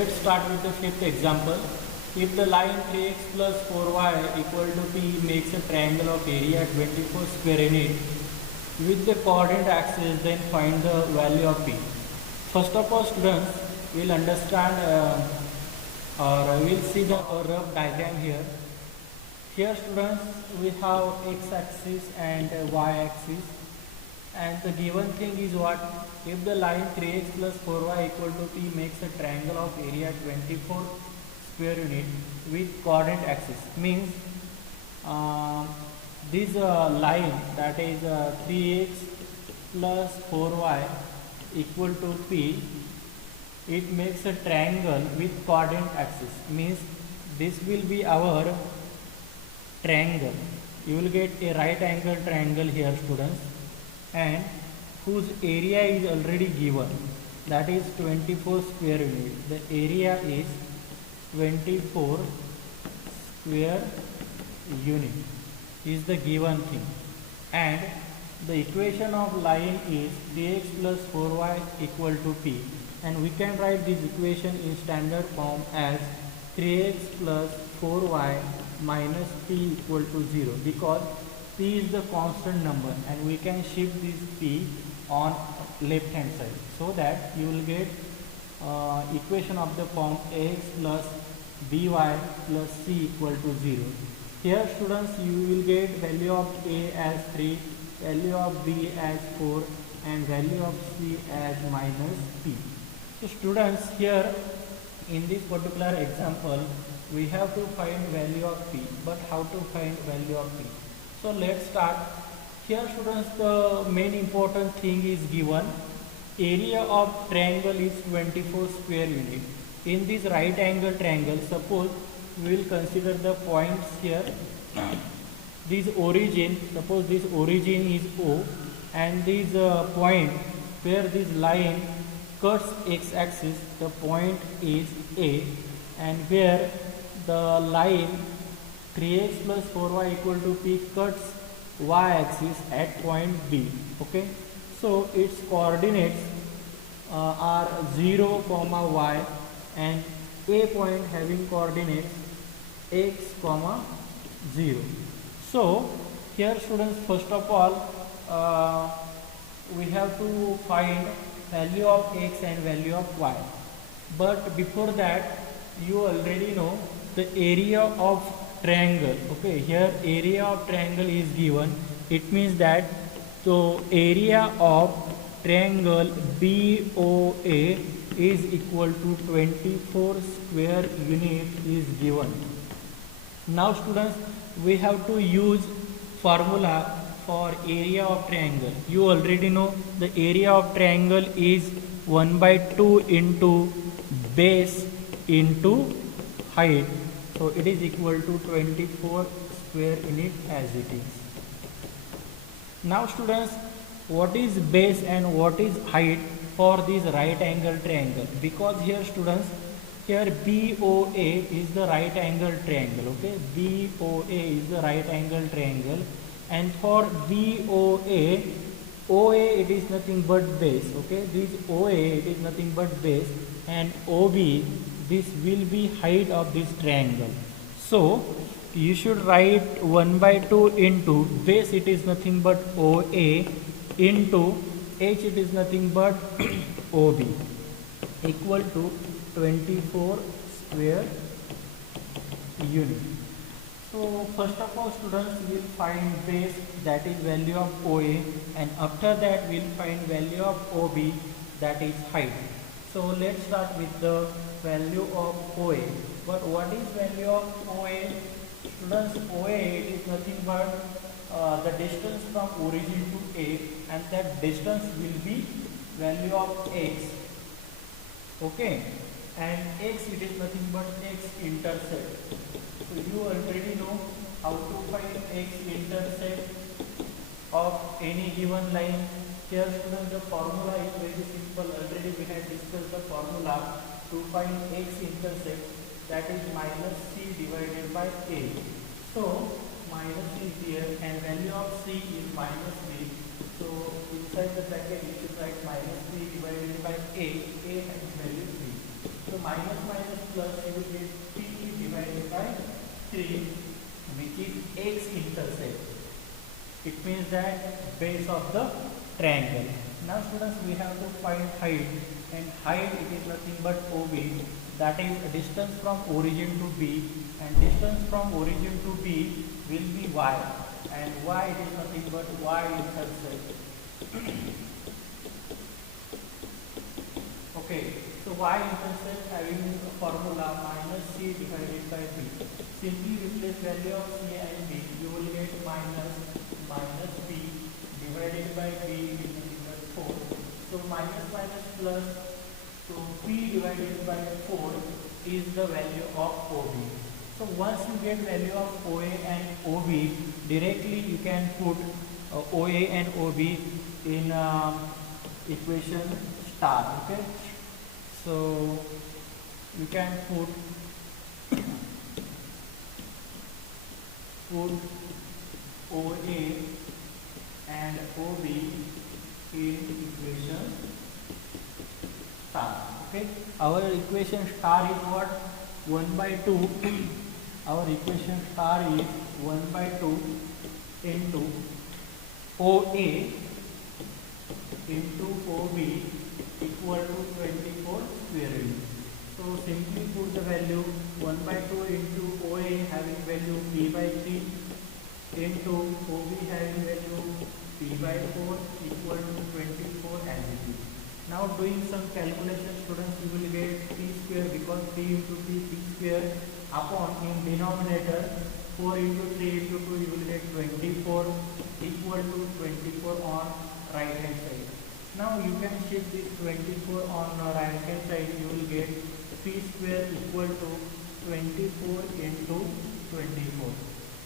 let's start with the fifth example. If the line 3x plus 4y equal to p makes a triangle of area 24 square unit with the coordinate axis, then find the value of p. First of all, students will understand or we'll see the rough diagram here. Here, students, we have x-axis and y-axis, and the given thing is what? If the line 3x plus 4y equal to p makes a triangle of area 24 square unit with coordinate axis, means this line, that is 3x plus 4y equal to p, it makes a triangle with coordinate axis, means this will be our triangle. You will get a right angle triangle here, students, and whose area is already given, that is 24 square unit. The area is 24 square unit is the given thing, and the equation of line is 3x plus 4y equal to p, and we can write this equation in standard form as 3x plus 4y minus p equal to 0, because p is the constant number and we can shift this p on left hand side, so that you will get equation of the form ax plus by plus c equal to 0. Here, students, you will get value of a as 3, value of b as 4, and value of c as minus p. So, students, here in this particular example, we have to find value of p, but how to find value of p? So let's start. Here, students, the main important thing is given. Area of triangle is 24 square unit. In this right angle triangle, suppose we will consider the points here. This origin, suppose this origin is O, and this point where this line cuts x-axis, the point is A, and where the line 3x plus 4y equal to p cuts y-axis at point B. Okay, so its coordinates are 0, y, and A point having coordinates x, 0. So here, students, first of all, we have to find value of x and value of y. But before that, you already know the area of triangle. Okay, here area of triangle is given. It means that so area of triangle BOA is equal to 24 square unit is given. Now, students, we have to use formula for area of triangle. You already know the area of triangle is 1/2 into base into height. So it is equal to 24 square unit as it is. Now, students, what is base and what is height for this right angle triangle? Because here, students, here BOA is the right angle triangle. Okay, BOA is the right angle triangle, and for BOA, OA it is nothing but base. Okay, this OA it is nothing but base, and OB, this will be height of this triangle. So you should write 1/2 into base, it is nothing but OA, into h, it is nothing but OB, equal to 24 square unit. So first of all, students, we will find base, that is value of OA, and after that we will find value of OB, that is height. So let's start with the value of OA. But what is value of OA? Students, OA is nothing but the distance from origin to A, and that distance will be value of x. Okay, and x, it is nothing but x intercept. So you already know how to find x intercept of any given line. Here, students, the formula is very simple. Already we had discussed the formula to find x intercept, that is minus c divided by a. So minus is here and value of c is minus b. So inside the bracket you should write minus 3 divided by a has value 3. So minus minus plus, you will get p divided by 3, which is x-intercept. It means that base of the triangle. Now students, we have to find height, and height it is nothing but OB, that is distance from origin to B, and distance from origin to B will be y, and y it is nothing but y-intercept. Okay, so y-intercept having a formula minus c divided by b. Simply replace value of c and b, you will get minus b divided by b is nothing but 4. So minus minus plus, so p divided by 4 is the value of OB. So once you get value of OA and OB, directly you can put OA and OB in equation star. Okay, so you can put OA and OB in equation star. Okay, our equation star is what? 1 by 2. Our equation star is 1 by 2 into OA into OB equal to 24 square root. So simply put the value 1 by 2 into OA having value p by 3 into OB having value p by 4 equal to 24 as it is. Now doing some calculation, students, you will get p square, because 3 into p square upon in denominator 4 into 3 into 2 you will get 24 equal to 24 on right hand side. Now you can shift this 24 on right hand side, you will get p square equal to 24 into 24.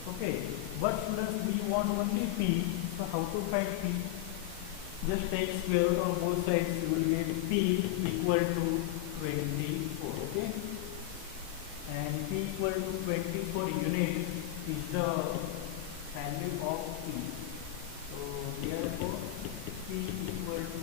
Okay, but students, we want only p, so how to find p? Just take square root of both sides, you will get p equal to 24. Okay, and p equal to 24 unit is the value of p. So therefore p equal to